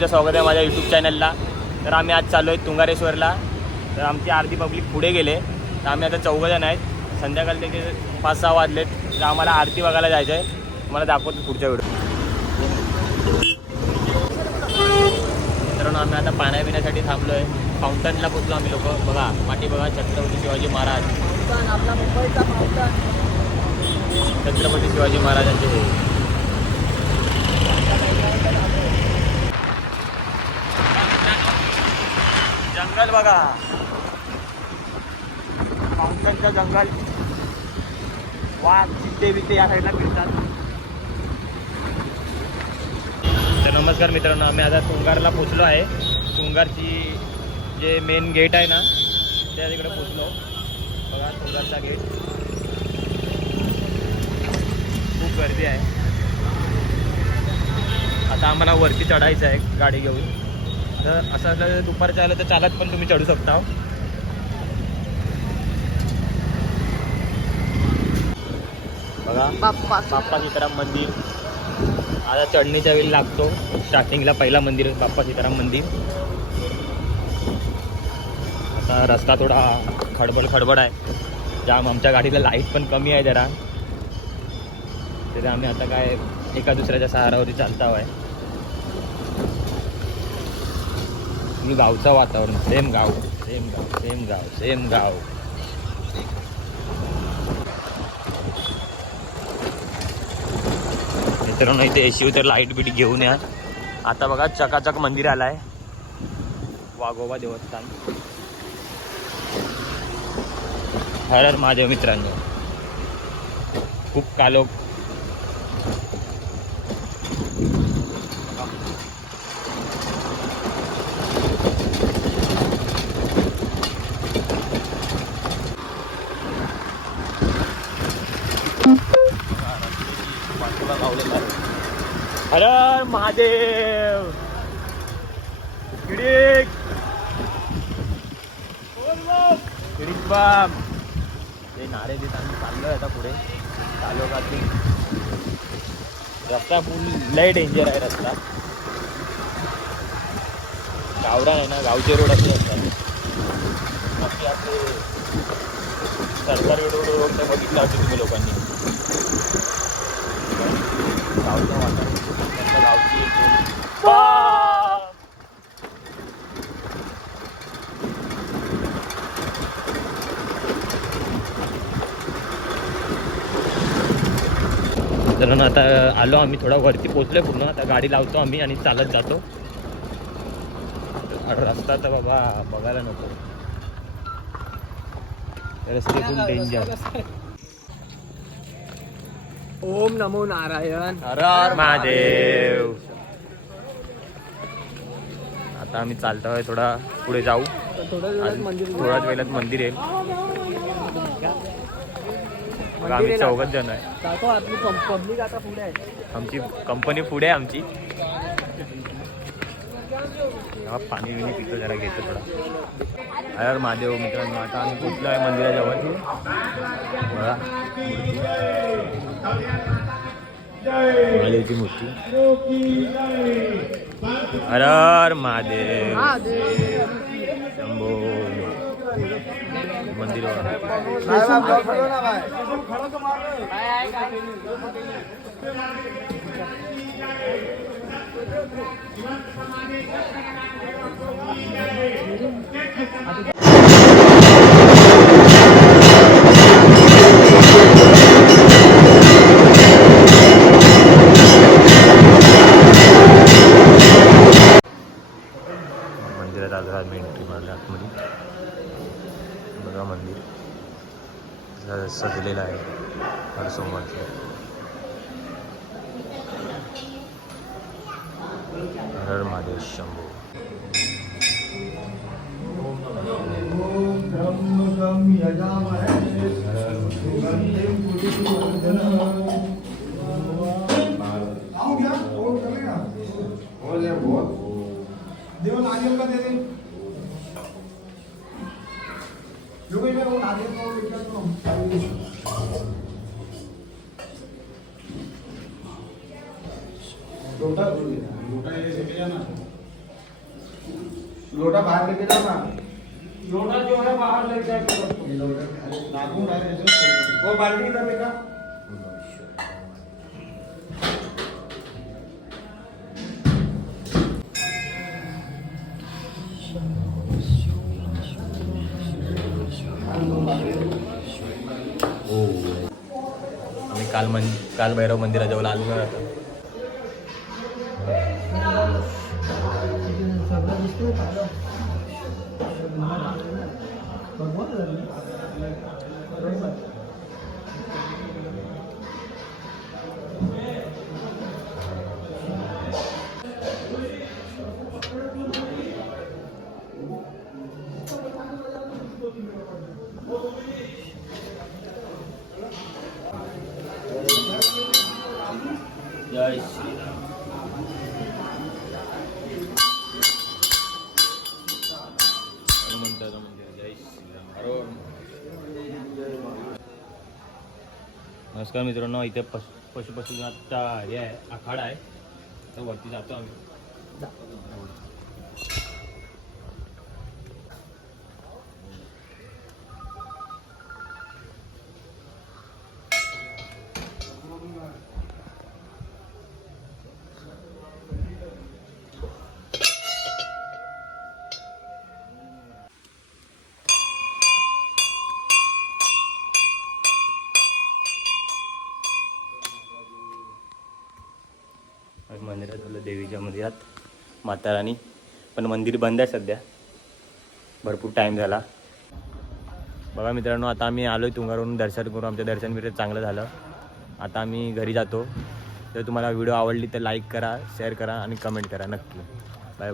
तुमचं स्वागत आहे माझ्या यूट्यूब चॅनलला. तर आम्ही आज चाललो आहे तुंगारेश्वरला. तर आमची अर्धी पब्लिक पुढे गेले, तर आम्ही आता 4 जण आहेत. संध्याकाळचे 5-6 वाजलेत, तर आम्हाला आरती बघायला जायचं आहे. तुम्हाला दाखवतो पुढच्या व्हिडिओ. मित्रांनो, आम्ही आता पाण्या पिण्यासाठी थांबलो आहे. फाउंटनला पोचलो आम्ही लोक. बघा पाठी बघा, छत्रपती शिवाजी महाराज. आपला मुंबईचा फाउंटन, छत्रपती शिवाजी महाराजांचे हे जंगल बघा, फाउंटनचं जंगल. वाघ चित्ते बित्ते या साईडला फिरतात. तर नमस्कार मित्रांनो, आम्ही आता तुंगारला पोचलो आहे. तुंगारची जे मेन गेट आहे ना, त्या तिकडे पोचलो. बघा तुंगारचा गेट. खूप गर्दी आहे. आता आम्हाला वरती चढायचं आहे गाडी घेऊन. तर असं असलं दुपारचं आलं तर चालत पण तुम्ही चढू शकता. बघा बाप्पा सीताराम मंदिर. आता चढणीच्या वेळी लागतो. स्टार्टिंगला पहिला मंदिर बाप्पा सीताराम मंदिर. आता रस्ता थोडा खडबड आहे. जाम आमच्या गाडीला लाईट पण कमी आहे जरा. तर आम्ही आता काय एका दुसऱ्याच्या सहारावरती चालता आहे. मी गावचं वातावरण, सेम गाव. मित्रांनो, इथे एसी तर लाईट बीट घेऊन या. आता बघा चकाचक मंदिर आलाय, वाघोबा देवस्थान. हर हर महादेव. मित्रांनो, खूप कालोख. हर हर महादेव. किडीक बाम. ते नारे देत आम्ही चाललोय आता पुढे. चालू का ती रस्ता फुल लय डेंजर आहे रस्ता. गावडा आहे ना, गावचे रोड असे असतात. बाकी आपले सरकारी रोड तर बघितला होते तुम्ही लोकांनी. गावचं वातावरण, गावची तर आता आलो आम्ही, थोडा वरती पोचलोय पूर्ण. आता गाडी लावतो आम्ही आणि चालत जातो. रस्ता तर बाबा बघायला नको. रस्ते फुल डेंजर. ओम नमो नारायण. हर हर महादेव. आता आम्ही चालतोय, थोडा पुढे जाऊ. थोड्याच वेळात मंदिर येईल. आम्ही 4 जण आहे. आपली पब्लिक आता पुढे आहे. आमची कंपनी पुढे आहे आमची. पाणी बिणी पितो, जरा घेतो थोडा. हर महादेव. मित्रांनो, आता आम्ही पोचलो आहे मंदिराजवळ. बघा महादेवची मूर्ती. हर हर महादेव. शंभो. मंदिर मंदिरात आज आम्ही एंट्री मारली आतमध्ये. बघा मंदिर सजलेलं आहे हर सोमवारचं. हर महादेव. शंभो. देव नारियल का दे दे. लोग इधर वो नारियल को लेकर तो लोटा ये लेके जाना. लोटा बाहर लेके जाओ ना। लोटा जो है बाहर लेके जाके रखो। लागू है ऐसे। वो बाल्टी इधर लेगा। आम्ही काल भैरव मंदिराजवळ आलो ना आता. जय श्रीराम. हनुमंताचं मंदिर. जय श्रीराम. नमस्कार मित्रांनो, इथे पशुपतीनाथचा हे आहे, आखाडा आहे. तर वरती जातो आम्ही. आम्ही मंदिरात आलो, देवीच्या मंदिरात, माता राणी. पण मंदिर बंद आहे सध्या, भरपूर टाईम झाला. बघा मित्रांनो, आता आम्ही आलो आहे तुंगारवरून दर्शन करून. आमचं दर्शन बिर्शन चांगलं झालं. आता आम्ही घरी जातो. जर तुम्हाला व्हिडिओ आवडली तर लाईक करा, शेअर करा आणि कमेंट करा नक्की.